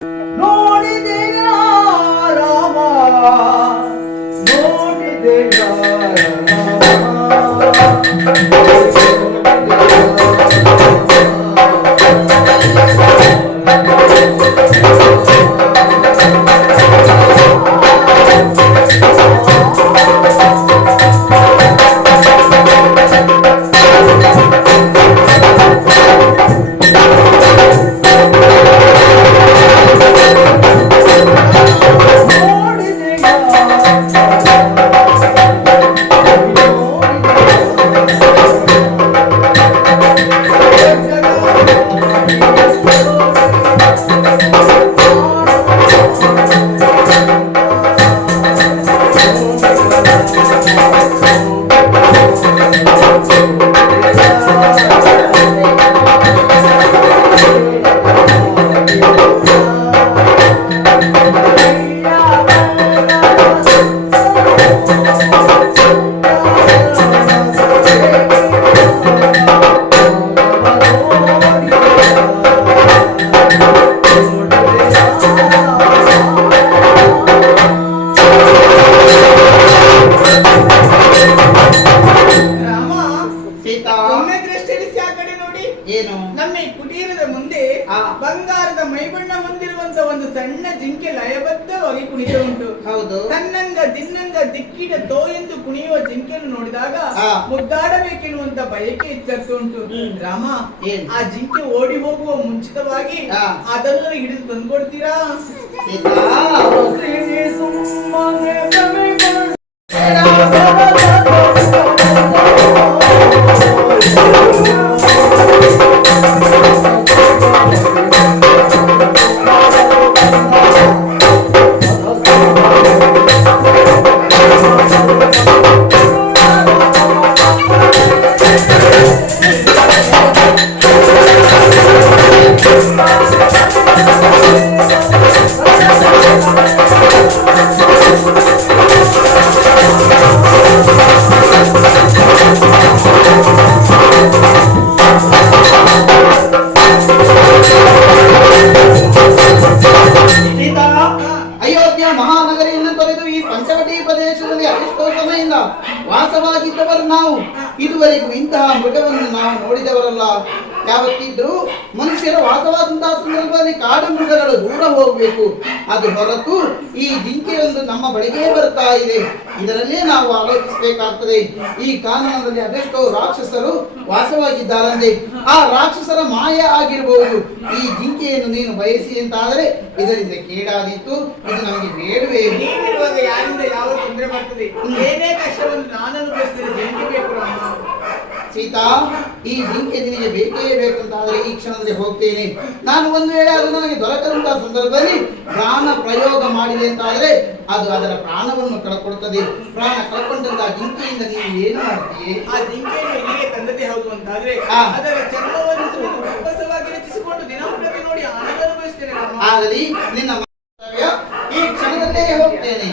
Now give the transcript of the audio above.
ನೋಡಿದೆಯ ರಾಮ ನೋಡಿದೆಯ ಬಂಗಾರದ ಮೈಬಣ್ಣ ಹೊಂದಿರುವಂತ ಒಂದು ಸಣ್ಣ ಜಿಂಕೆ ಲಯಬದ್ಧವಾಗಿ ಕುಣಿತ ಉಂಟು. ಹೌದು. ತನ್ನಂಗ ದಿನ್ನಂಗ ದಿಕ್ಕಿನ ತೋ ಎಂದು ಕುಣಿಯುವ ಜಿಂಕೆಯನ್ನು ನೋಡಿದಾಗ ಮುದ್ದಾಡಬೇಕೆನ್ನುವಂತ ಬಯಕೆ ಇಚ್ಚತ್ತು ಉಂಟು. ರಾಮ, ಆ ಜಿಂಕೆ ಓಡಿ ಹೋಗುವ ಮುಂಚಿತವಾಗಿ ಅದನ್ನು ಹಿಡಿದು ತಂದ್ಕೊಡ್ತೀರಾ? ವಾಸವಾಗಿದ್ದವರು ನಾವು ಇದುವರೆಗೂ ಇಂತಹ ಮೃಗವನ್ನು ನಾವು ನೋಡಿದವರಲ್ಲ. ಯಾವತ್ತಿದ್ರೂ ಮನುಷ್ಯರ ವಾಸವಾದಂತಹ ಸಂದರ್ಭದಲ್ಲಿ ಕಾಡು ಮೃಗಗಳು ದೂರ ಹೋಗಬೇಕು. ಅದು ಹೊರತು ಈ ಜಿಂಕೆಯೊಂದು ನಮ್ಮ ಬಳಿಗೆ ಬರ್ತಾ ಇದೆ, ಇದರಲ್ಲೇ ನಾವು ಆಲೋಚಿಸಬೇಕಾಗ್ತದೆ. ಈ ಕಾನೂನಲ್ಲಿ ಅದೆಷ್ಟೋ ರಾಕ್ಷಸರು ವಾಸವಾಗಿದ್ದಾರಂತೆ. ಆ ರಾಕ್ಷಸರ ಮಾಯ ಆಗಿರಬಹುದು. ಈ ಜಿಂಕೆಯನ್ನು ನೀನು ಬಯಸಿ ಅಂತಾದರೆ ಇದರಿಂದ ಕೇಡಾದೀತು. ಇದು ನಮಗೆ ಬೇಡವೇ? ಯಾರಿಂದ ಯಾವ ತೊಂದರೆ ಬರ್ತದೆ? ಏನೇ ಕಷ್ಟವನ್ನು ನಾನು ಅನುಭವಿಸ್ತೇನೆ. ಜಿಂಕೆ ಬೇಕು ಸೀತಾ, ಈ ಜಿಂಕೆ ನಿನಗೆ ಬೇಕೇ ಬೇಕಂತಾದರೆ ಈ ಕ್ಷಣದಲ್ಲಿ ಹೋಗ್ತೇನೆ. ನಾನು ಒಂದು ವೇಳೆ ಅದು ನನಗೆ ದೊರಕದಂತಹ ಸಂದರ್ಭದಲ್ಲಿ ಪ್ರಾಣ ಪ್ರಯೋಗ ಮಾಡಿದೆ ಅಂತಾದರೆ ಅದು ಅದರ ಪ್ರಾಣವನ್ನು ಕಳ್ಕೊಳ್ತದೆ. ಪ್ರಾಣ ಕಳ್ಕೊಂಡಂತಹ ಜಿಂಕೆಯಿಂದ ನೀನು ಏನು ಮಾಡ್ತೀಯೇ? ಆ ಜಿಂಕೆಯನ್ನು ಇಲ್ಲಿಗೆ ತಂದದೇ ಹೌದು ಅಂತಾದ್ರೆ ಅದರ ಚರ್ಮವನ್ನು ಉಪಸವಾಗಿ ರಚಿಸಿಕೊಂಡು ದಿನಂಪ್ರತಿ ನೋಡಿ ಆನಂದ ಅನುಭವಿಸ್ತೇನೆ. ಆಗಲಿ, ನಿನ್ನ ಈ ಕ್ಷಣದಲ್ಲೇ ಹೋಗ್ತೇನೆ.